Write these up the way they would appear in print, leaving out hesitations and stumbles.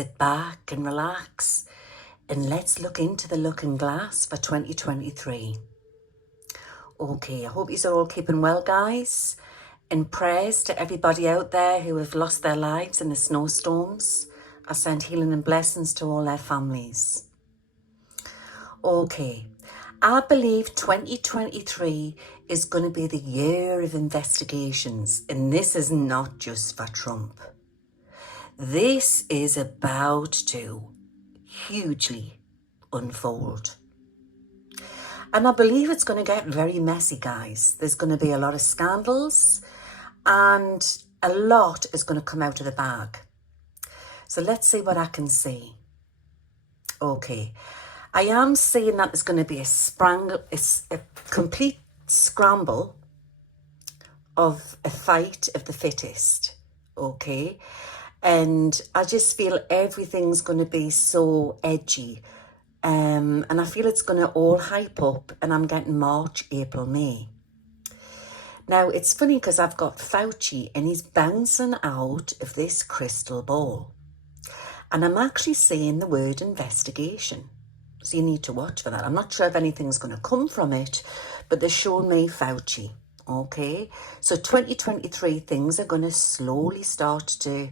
sit back and relax and let's look into the looking glass for 2023. Okay, I hope you're all keeping well, guys. And prayers to everybody out there who have lost their lives in the snowstorms. I send healing and blessings to all their families. Okay, I believe 2023 is going to be the year of investigations, and this is not just for Trump. This is about to hugely unfold. And I believe it's going to get very messy, guys. There's going to be a lot of scandals and a lot is going to come out of the bag. So let's see what I can see. Okay. I am seeing that there's going to be a complete scramble of a fight of the fittest. Okay. And I just feel everything's going to be so edgy. And I feel it's going to all hype up, and I'm getting March, April, May. Now, it's funny because I've got Fauci and he's bouncing out of this crystal ball. And I'm actually saying the word investigation. So you need to watch for that. I'm not sure if anything's going to come from it, but they're showing me Fauci. Okay, so 2023 things are going to slowly start to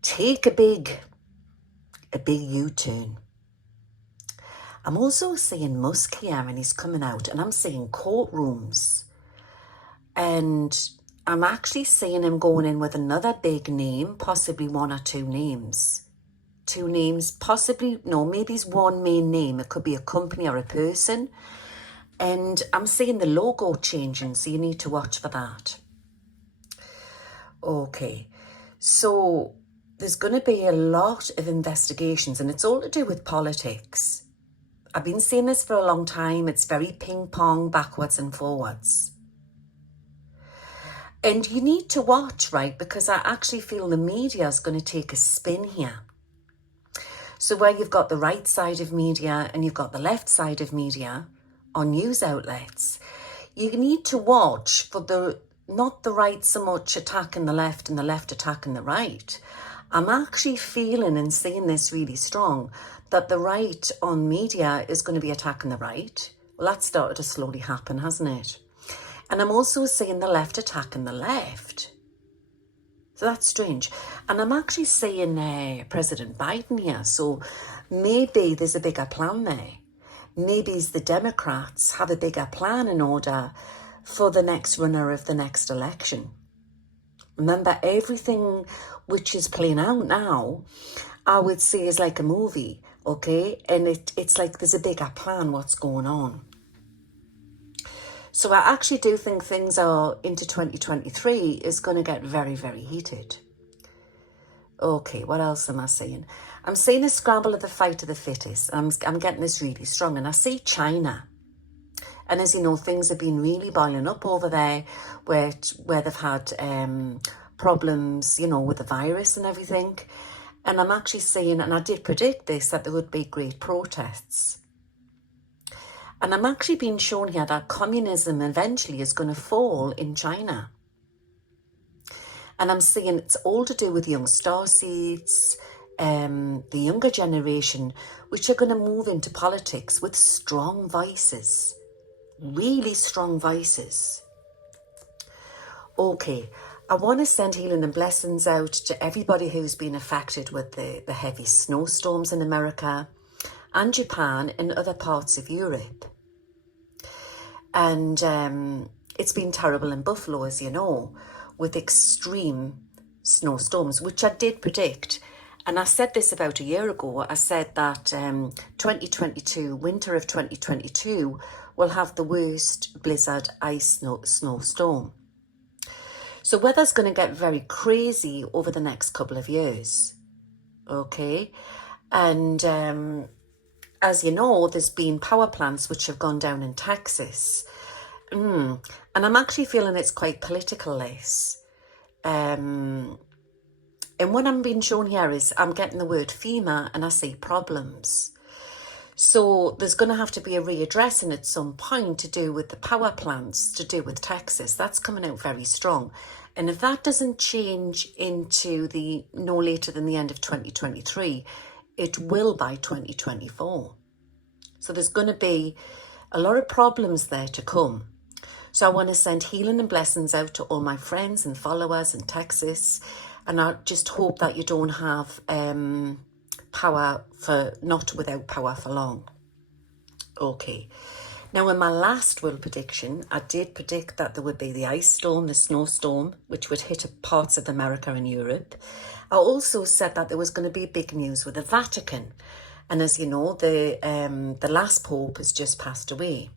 take a big U-turn. I'm also seeing Musk here, and he's coming out, and I'm seeing courtrooms. And I'm actually seeing him going in with another big name, possibly one or two names. Two names, possibly, no, maybe it's one main name. It could be a company or a person. And I'm seeing the logo changing, so you need to watch for that. Okay, so there's going to be a lot of investigations, and it's all to do with politics. I've been saying this for a long time. It's very ping pong, backwards and forwards. And you need to watch, right? Because I actually feel the media is going to take a spin here. So where you've got the right side of media and you've got the left side of media on news outlets, you need to watch for not the right so much attacking the left and the left attacking the right. I'm actually feeling and seeing this really strong, that the right on media is going to be attacking the right. Well, that started to slowly happen, hasn't it? And I'm also seeing the left attacking the left. So that's strange. And I'm actually seeing President Biden here. So maybe there's a bigger plan there. Maybe the Democrats have a bigger plan in order for the next runner of the next election. Remember, everything which is playing out now, I would say is like a movie, okay? And it's like there's a bigger plan what's going on. So I actually do think things are into 2023 is going to get very, very heated. Okay, what else am I saying? I'm seeing a scramble of the fight of the fittest. I'm getting this really strong. And I see China. And as you know, things have been really boiling up over there where they've had problems, with the virus and everything. And I'm actually saying, and I did predict this, that there would be great protests. And I'm actually being shown here that communism eventually is going to fall in China. And I'm seeing it's all to do with young starseeds, the younger generation, which are going to move into politics with strong voices. Really strong voices. Okay, I want to send healing and blessings out to everybody who's been affected with the heavy snowstorms in America and Japan and other parts of Europe. And it's been terrible in Buffalo, as you know, with extreme snowstorms, which I did predict. And I said this about a year ago. I said that 2022, winter of 2022, will have the worst blizzard ice snowstorm. So weather's going to get very crazy over the next couple of years. Okay. And as you know, there's been power plants which have gone down in Texas. And I'm actually feeling it's quite political, this. And what I'm being shown here is I'm getting the word FEMA and I see problems. So there's going to have to be a readdressing at some point to do with the power plants, to do with Texas. That's coming out very strong. And if that doesn't change into the no later than the end of 2023, it will by 2024. So there's going to be a lot of problems there to come. So I want to send healing and blessings out to all my friends and followers in Texas. And I just hope that you don't have not without power for long. Okay. Now, in my last world prediction, I did predict that there would be the ice storm, the snowstorm, which would hit parts of America and Europe. I also said that there was going to be big news with the Vatican. And as you know, the last pope has just passed away.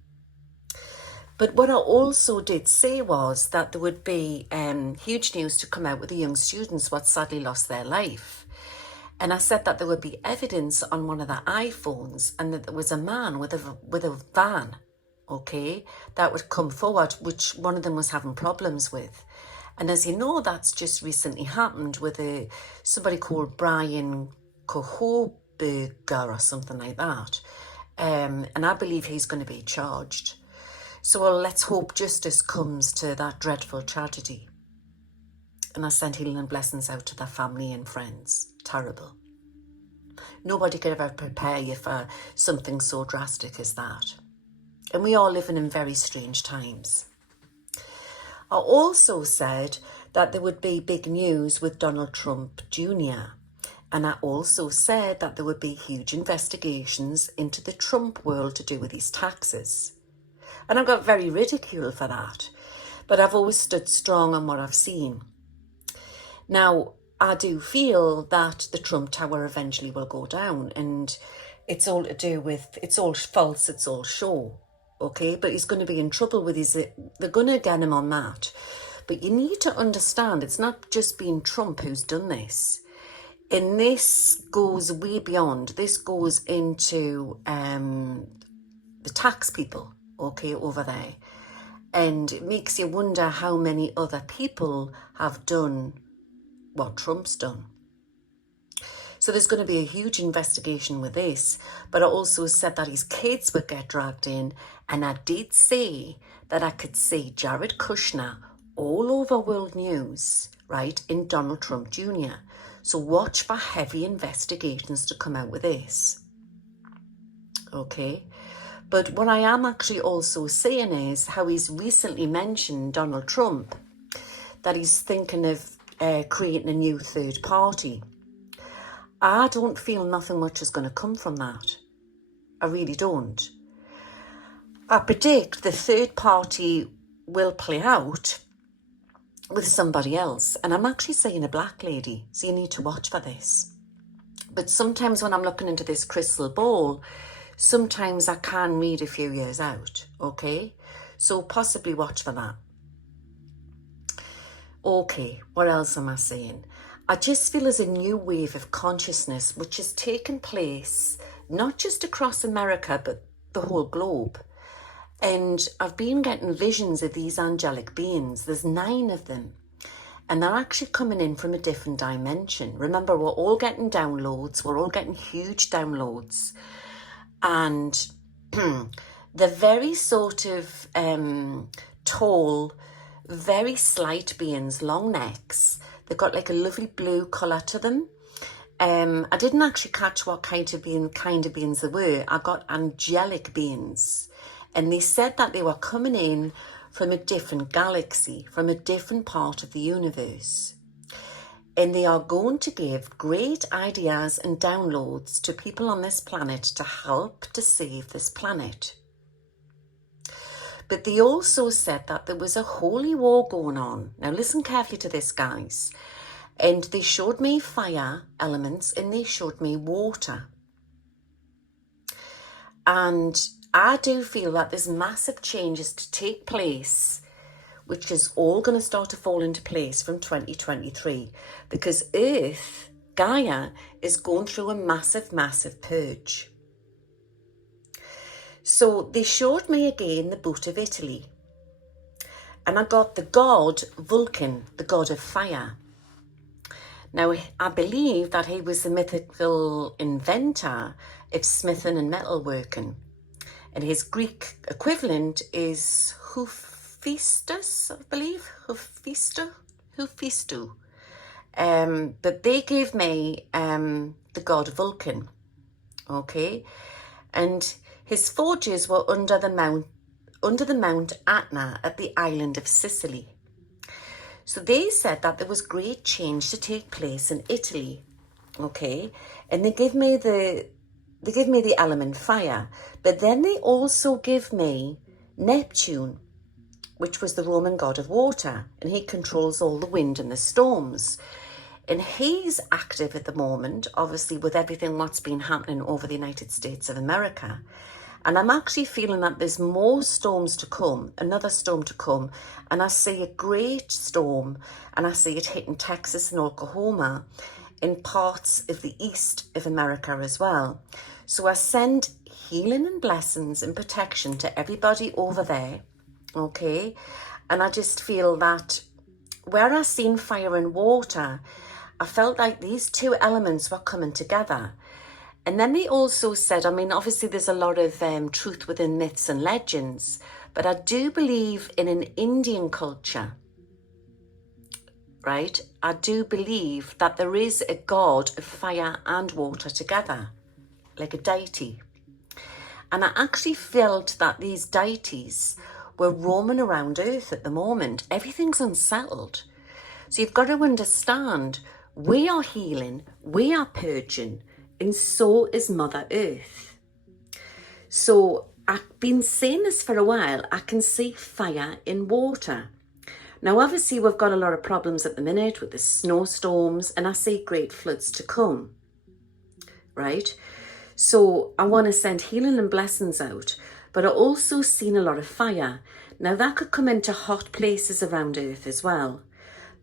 But what I also did say was that there would be huge news to come out with the young students what sadly lost their life. And I said that there would be evidence on one of the iPhones and that there was a man with a van, okay, that would come forward, which one of them was having problems with. And as you know, that's just recently happened with somebody called Brian Kohoberger or something like that. And I believe he's going to be charged. So let's hope justice comes to that dreadful tragedy. And I send healing and blessings out to their family and friends. Terrible. Nobody could ever prepare you for something so drastic as that. And we are living in very strange times. I also said that there would be big news with Donald Trump Jr. And I also said that there would be huge investigations into the Trump world to do with his taxes. And I got very ridiculed for that. But I've always stood strong on what I've seen. Now, I do feel that the Trump Tower eventually will go down, and it's all to do with, it's all false, it's all show, okay? But he's going to be in trouble with they're going to get him on that. But you need to understand, it's not just been Trump who's done this. And this goes way beyond. This goes into the tax people, okay, over there. And it makes you wonder how many other people have done what Trump's done. So there's going to be a huge investigation with this. But I also said that his kids would get dragged in. And I did say that I could see Jared Kushner all over world news, right, in Donald Trump Jr. So watch for heavy investigations to come out with this. Okay. But what I am actually also saying is how he's recently mentioned, Donald Trump, that he's thinking of creating a new third party. I don't feel nothing much is going to come from that. I really don't. I predict the third party will play out with somebody else. And I'm actually saying a black lady, so you need to watch for this. But sometimes when I'm looking into this crystal ball, sometimes I can read a few years out, okay? So possibly watch for that. Okay, what else am I saying? I just feel there's a new wave of consciousness which has taken place, not just across America, but the whole globe. And I've been getting visions of these angelic beings. There's 9 of them. And they're actually coming in from a different dimension. Remember, we're all getting downloads. We're all getting huge downloads. And they're very sort of tall, very slight beings, long necks. They've got like a lovely blue colour to them. I didn't actually catch what kind of beings they were. I got angelic beings. And they said that they were coming in from a different galaxy, from a different part of the universe. And they are going to give great ideas and downloads to people on this planet to help to save this planet. But they also said that there was a holy war going on. Now listen carefully to this, guys. And they showed me fire elements and they showed me water. And I do feel that there's massive changes to take place, which is all going to start to fall into place from 2023, because Earth, Gaia, is going through a massive, massive purge. So they showed me again the boot of Italy. And I got the god Vulcan, the god of fire. Now, I believe that he was the mythical inventor of smithing and metalworking. And his Greek equivalent is Hephaestus, I believe. Hephaestus. But they gave me the god Vulcan, okay? And his forges were under the Mount Etna at the island of Sicily. So they said that there was great change to take place in Italy, okay? And they give me the element fire, but then they also give me Neptune, which was the Roman god of water, and he controls all the wind and the storms. And he's active at the moment, obviously, with everything what's been happening over the United States of America. And I'm actually feeling that there's more storms to come, another storm to come. And I see a great storm, and I see it hitting Texas and Oklahoma, in parts of the east of America as well. So I send healing and blessings and protection to everybody over there, okay? And I just feel that where I seen fire and water, I felt like these two elements were coming together. And then they also said, I mean, obviously there's a lot of truth within myths and legends, but I do believe in an Indian culture, right? I do believe that there is a god of fire and water together, like a deity. And I actually felt that these deities were roaming around Earth at the moment. Everything's unsettled. So you've got to understand, we are healing, we are purging, and so is Mother Earth. So I've been saying this for a while, I can see fire in water. Now, obviously, we've got a lot of problems at the minute with the snowstorms, and I see great floods to come, right? So I want to send healing and blessings out, but I also seen a lot of fire. Now, that could come into hot places around Earth as well.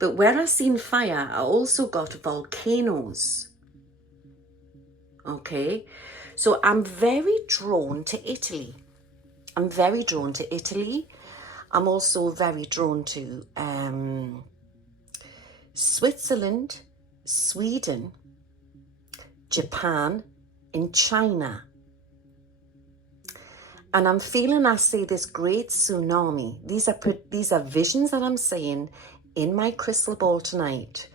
But where I seen fire, I also got volcanoes. Okay, so I'm very drawn to Italy. I'm very drawn to Italy. I'm also very drawn to Switzerland, Sweden, Japan, and China. And I'm feeling I see this great tsunami. These are visions that I'm seeing in my crystal ball tonight.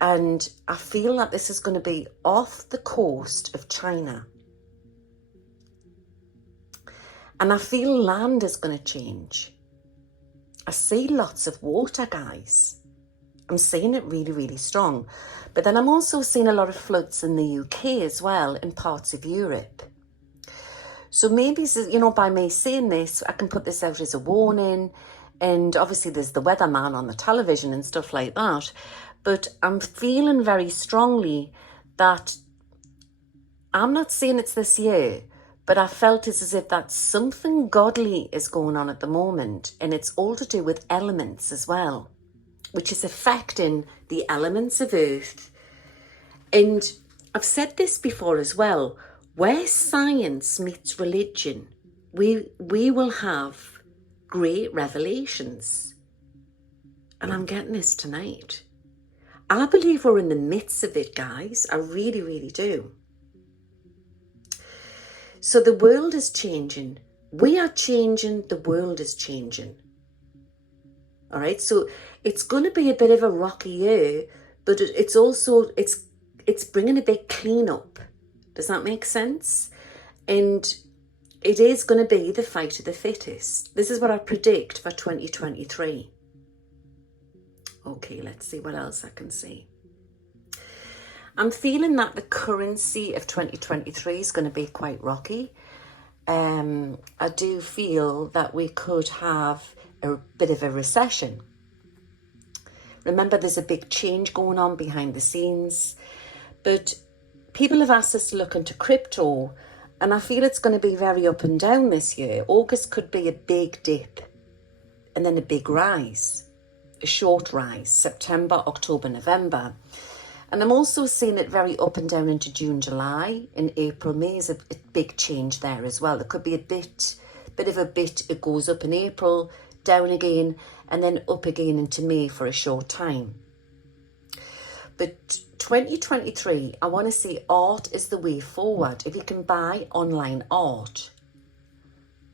And I feel that this is going to be off the coast of China. And I feel land is going to change. I see lots of water, guys. I'm seeing it really, really strong. But then I'm also seeing a lot of floods in the UK as well, in parts of Europe. So maybe, you know, by me saying this, I can put this out as a warning. And obviously there's the weatherman on the television and stuff like that. But I'm feeling very strongly that I'm not saying it's this year, but I felt it's as if that something godly is going on at the moment, and it's all to do with elements as well, which is affecting the elements of Earth. And I've said this before as well, where science meets religion, we will have great revelations. And I'm getting this tonight. I believe we're in the midst of it, guys. I really, really do. So the world is changing. We are changing. The world is changing. All right. So it's going to be a bit of a rocky year, but it's also, it's bringing a big cleanup. Does that make sense? And it is going to be the fight of the fittest. This is what I predict for 2023. Okay, let's see what else I can see. I'm feeling that the currency of 2023 is going to be quite rocky. I do feel that we could have a bit of a recession. Remember, there's a big change going on behind the scenes. But people have asked us to look into crypto, and I feel it's going to be very up and down this year. August could be a big dip and then a big rise. A short rise, September, October, November. And I'm also seeing it very up and down into June, July. In April, May is a big change there as well. There could be a bit of a bit. It goes up in April, down again, and then up again into May for a short time. But 2023, I want to see art is the way forward. If you can buy online art,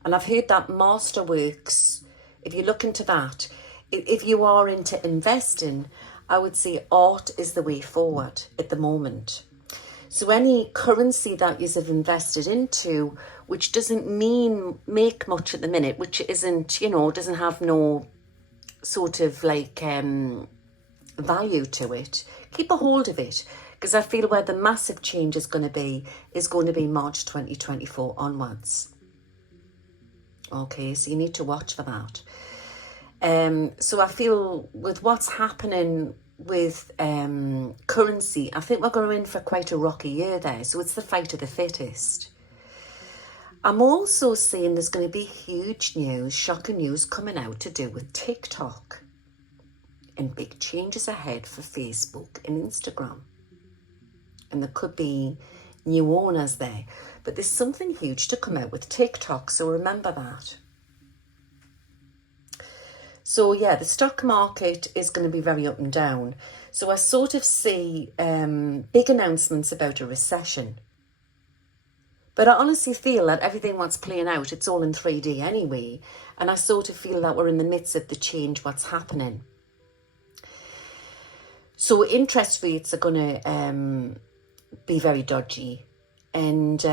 and I've heard that Masterworks, if you look into that, if you are into investing, I would say art is the way forward at the moment. So any currency that you have invested into, which doesn't make much at the minute, which isn't, doesn't have no sort of like value to it, keep a hold of it, because I feel where the massive change is going to be March 2024 onwards. Okay, so you need to watch for that. So I feel with what's happening with currency, I think we're going in for quite a rocky year there. So it's the fight of the fittest. I'm also seeing there's going to be huge news, shocking news coming out to do with TikTok, and big changes ahead for Facebook and Instagram. And there could be new owners there. But there's something huge to come out with TikTok, so remember that. So yeah, the stock market is going to be very up and down. So I sort of see big announcements about a recession. But I honestly feel that everything what's playing out, it's all in 3D anyway. And I sort of feel that we're in the midst of the change, what's happening. So interest rates are going to be very dodgy. And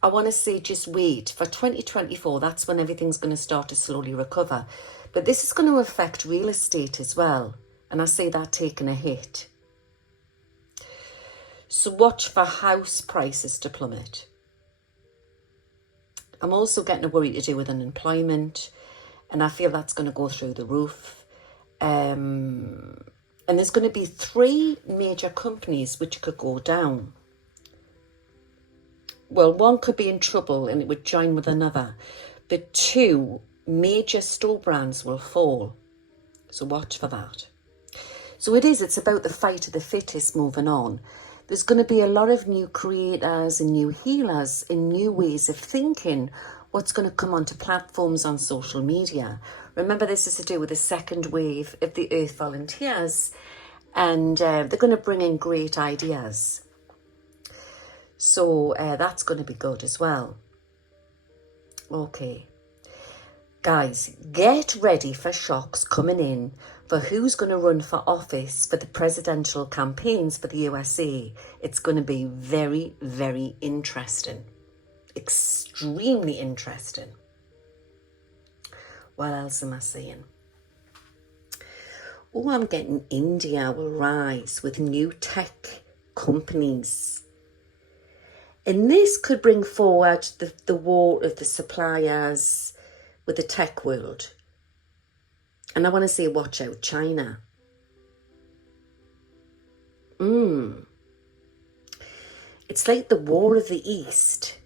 I want to say just wait for 2024. That's when everything's going to start to slowly recover. But this is going to affect real estate as well. And I see that taking a hit. So watch for house prices to plummet. I'm also getting a worry to do with unemployment. And I feel that's going to go through the roof. And there's going to be 3 major companies which could go down. Well, one could be in trouble and it would join with another. But 2 major store brands will fall. So watch for that. So it's about the fight of the fittest moving on. There's going to be a lot of new creators and new healers and new ways of thinking what's going to come onto platforms on social media. Remember, this is to do with the second wave of the Earth Volunteers, and they're going to bring in great ideas. So that's going to be good as well. Okay. Guys, get ready for shocks coming in for who's going to run for office for the presidential campaigns for the USA. It's going to be very, very interesting. Extremely interesting. What else am I saying? Oh, I'm getting India will rise with new tech companies. And this could bring forward the war of the suppliers with the tech world. And I want to say, watch out, China. It's like the war of the East.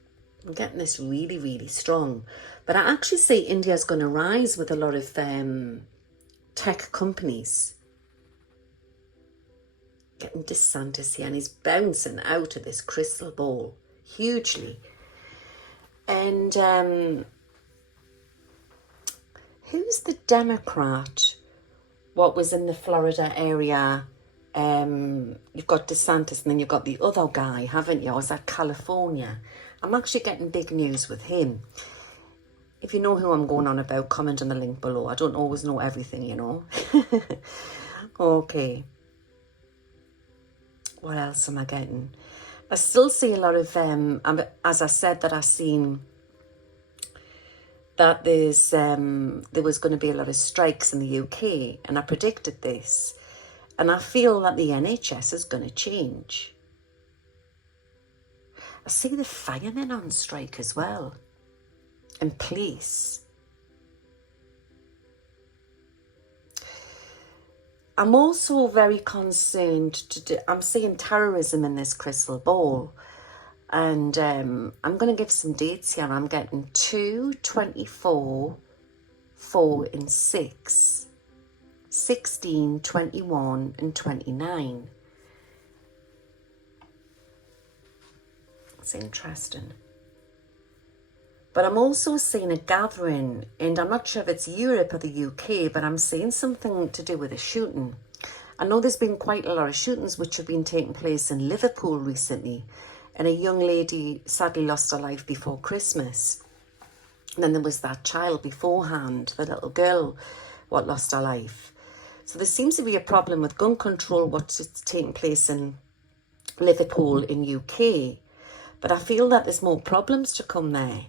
I'm getting this really, really strong. But I actually say India's going to rise with a lot of tech companies. Getting DeSantis here, and he's bouncing out of this crystal ball hugely. And who's the Democrat? What was in the Florida area? You've got DeSantis, and then you've got the other guy, haven't you? Or is that California? I'm actually getting big news with him. If you know who I'm going on about, comment on the link below. I don't always know everything, you know. Okay. What else am I getting? I still see a lot of, as I said, that I've seen that there was going to be a lot of strikes in the UK, and I predicted this. And I feel that the NHS is going to change. I see the firemen on strike as well, and police. I'm also very concerned I'm seeing terrorism in this crystal ball. And I'm going to give some dates here. I'm getting 2, 24, 4 and 6, 16, 21 and 29. It's interesting. But I'm also seeing a gathering, and I'm not sure if it's Europe or the UK, but I'm seeing something to do with a shooting. I know there's been quite a lot of shootings which have been taking place in Liverpool recently, and a young lady sadly lost her life before Christmas. And then there was that child beforehand, the little girl, what lost her life. So there seems to be a problem with gun control, what's taking place in Liverpool in UK. But I feel that there's more problems to come there.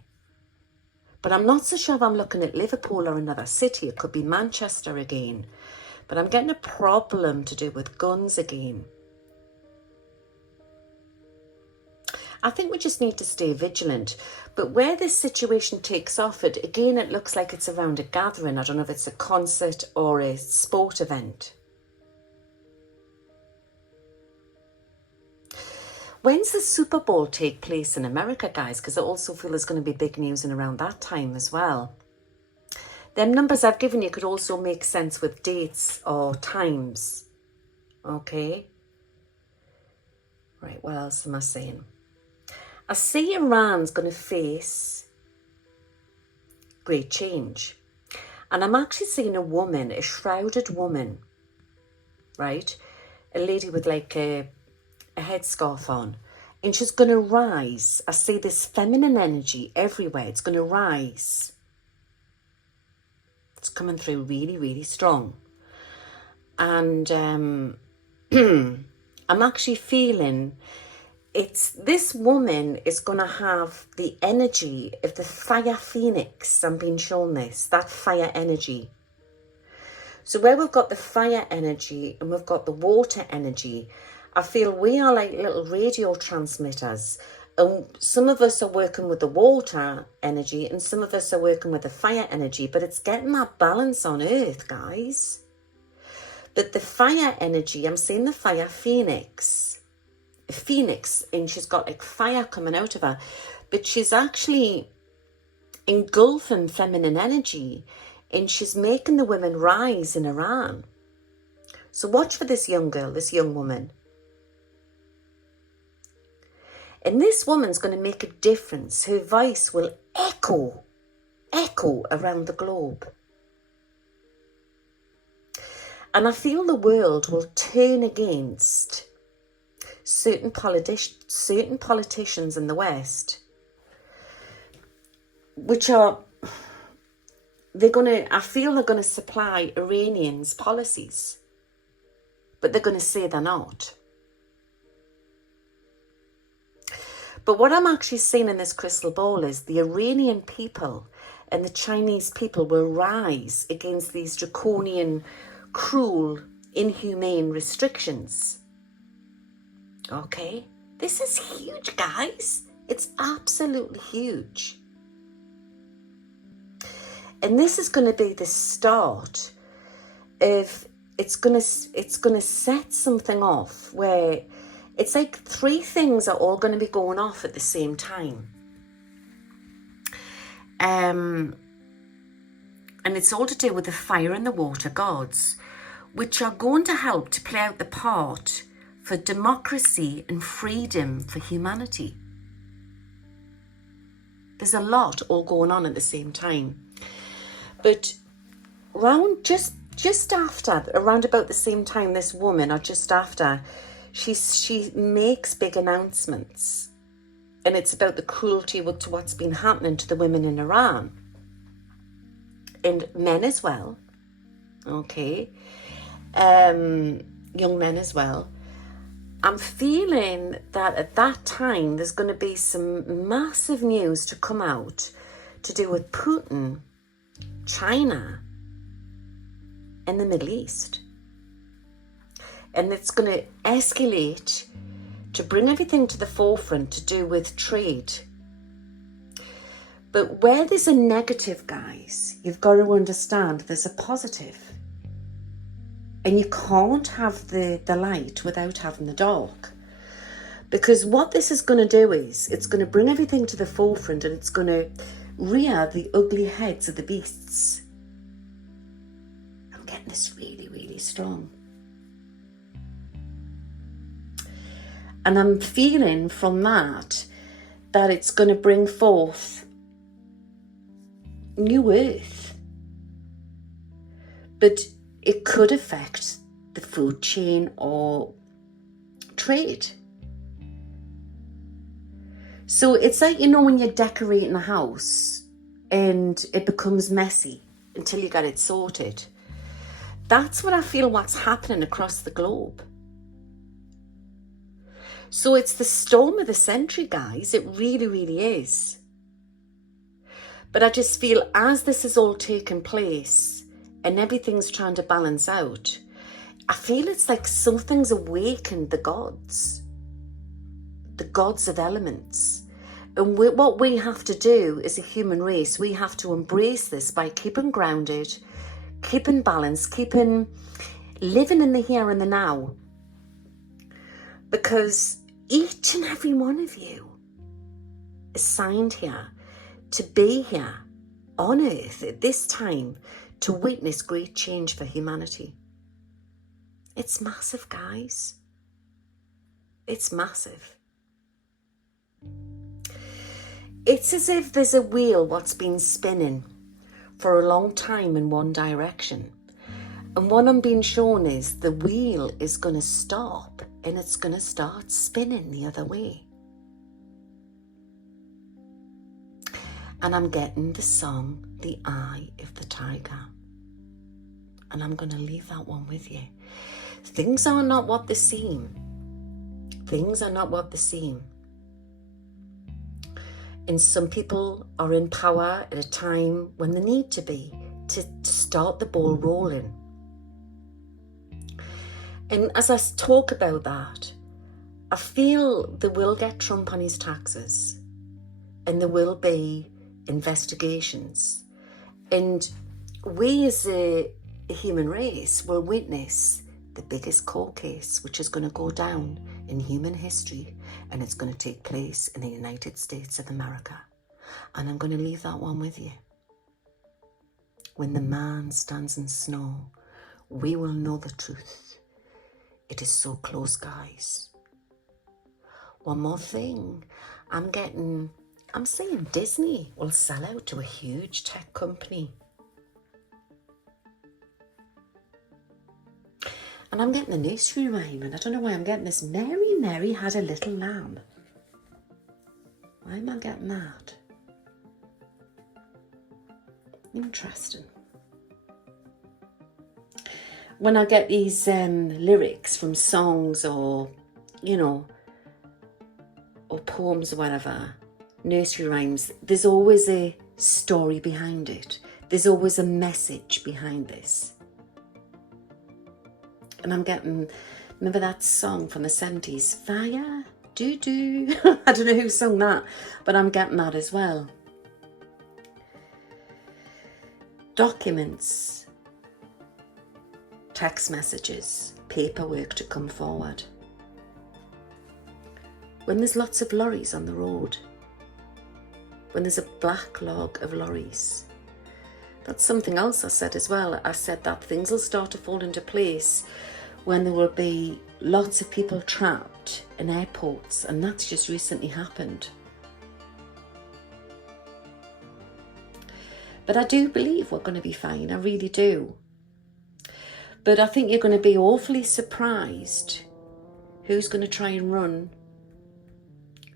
But I'm not so sure if I'm looking at Liverpool or another city. It could be Manchester again. But I'm getting a problem to do with guns again. I think we just need to stay vigilant. But where this situation takes off, it looks like it's around a gathering. I don't know if it's a concert or a sport event. When's the Super Bowl take place in America, guys? Because I also feel there's going to be big news in around that time as well. Them numbers I've given you could also make sense with dates or times. Okay. Right, what else am I saying? I see Iran's going to face great change. And I'm actually seeing a woman, a shrouded woman, right? A lady with like a headscarf on. And she's going to rise. I see this feminine energy everywhere. It's going to rise. It's coming through really, really strong. And I'm actually feeling this woman is going to have the energy of the fire phoenix. I'm being shown this, that fire energy. So where we've got the fire energy and we've got the water energy, I feel we are like little radio transmitters. And some of us are working with the water energy and some of us are working with the fire energy, but it's getting that balance on earth, guys. But the fire energy, I'm seeing the fire phoenix. A phoenix, and she's got like fire coming out of her, but she's actually engulfing feminine energy and she's making the women rise in Iran. So watch for this young girl, this young woman. And this woman's going to make a difference. Her voice will echo around the globe. And I feel the world will turn against certain politicians in the West, which are, I feel they're going to supply Iranians policies, but they're going to say they're not. But what I'm actually seeing in this crystal ball is the Iranian people and the Chinese people will rise against these draconian, cruel, inhumane restrictions. Okay, this is huge, guys. It's absolutely huge. And this is going to be the start of, it's going to set something off where it's like three things are all going to be going off at the same time. And it's all to do with the fire and the water gods, which are going to help to play out the part for democracy and freedom for humanity. There's a lot all going on at the same time. But around around about the same time, this woman, or just after, she makes big announcements. And it's about the cruelty to what's been happening to the women in Iran. And men as well. Okay. Young men as well. I'm feeling that at that time there's going to be some massive news to come out to do with Putin, China, and the Middle East. And it's going to escalate to bring everything to the forefront to do with trade. But where there's a negative, guys, you've got to understand there's a positive. And you can't have the light without having the dark. Because what this is going to do is, it's going to bring everything to the forefront and it's going to rear the ugly heads of the beasts. I'm getting this really, really strong. And I'm feeling from that it's going to bring forth new earth. But it could affect the food chain or trade. So it's like, you know, when you're decorating a house and it becomes messy until you get it sorted. That's what I feel what's happening across the globe. So it's the storm of the century, guys. It really, really is. But I just feel as this is all taking place and everything's trying to balance out, I feel it's like something's awakened the gods of elements. And what we have to do as a human race, we have to embrace this by keeping grounded, keeping balanced, keeping living in the here and the now. Because each and every one of you is signed here to be here on earth at this time to witness great change for humanity. It's massive, guys. It's massive. It's as if there's a wheel what's been spinning for a long time in one direction. And what I'm being shown is the wheel is going to stop and it's going to start spinning the other way. And I'm getting the song, The Eye of the Tiger. And I'm going to leave that one with you. Things are not what they seem. Things are not what they seem. And some people are in power at a time when they need to be to start the ball rolling. And as I talk about that, I feel they will get Trump on his taxes and there will be investigations. And we as a human race will witness the biggest court case which is going to go down in human history, and it's going to take place in the United States of America. And I'm going to leave that one with you. When the man stands in snow, we will know the truth. It is so close, guys. One more thing. I'm saying Disney will sell out to a huge tech company. And I'm getting a nursery rhyme, and I don't know why I'm getting this. Mary, Mary had a little lamb. Why am I getting that? Interesting. When I get these lyrics from songs or, you know, or poems or whatever, nursery rhymes, there's always a story behind it. There's always a message behind this. And I'm getting, remember that song from the 70s, Fire, Doo-Doo? I don't know who sung that, but I'm getting that as well. Documents, text messages, paperwork to come forward. When there's lots of lorries on the road, when there's a backlog of lorries. That's something else I said as well. I said that things will start to fall into place when there will be lots of people trapped in airports, and that's just recently happened. But I do believe we're going to be fine, I really do. But I think you're going to be awfully surprised who's going to try and run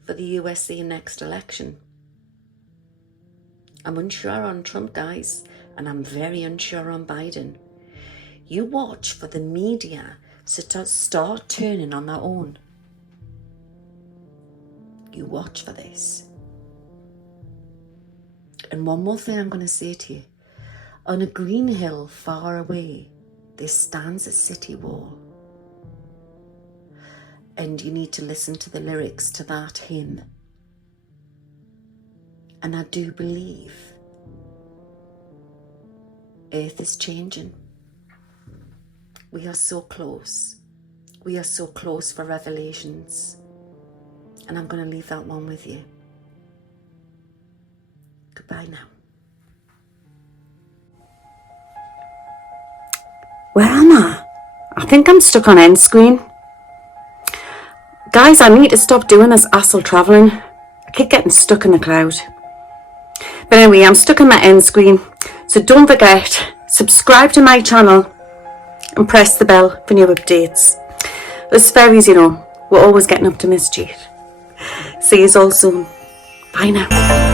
for the USA next election. I'm unsure on Trump, guys, and I'm very unsure on Biden. You watch for the media to start turning on their own. You watch for this. And one more thing I'm going to say to you. On a green hill far away, there stands a city wall. And you need to listen to the lyrics to that hymn. And I do believe Earth is changing. We are so close. We are so close for revelations. And I'm going to leave that one with you. Goodbye now. Where am I? I think I'm stuck on end screen. Guys, I need to stop doing this hassle travelling. I keep getting stuck in the cloud. But anyway, I'm stuck on my end screen. So don't forget, subscribe to my channel. and press the bell for new updates. Us fairies, you know, we're always getting up to mischief. See you all soon. Bye now.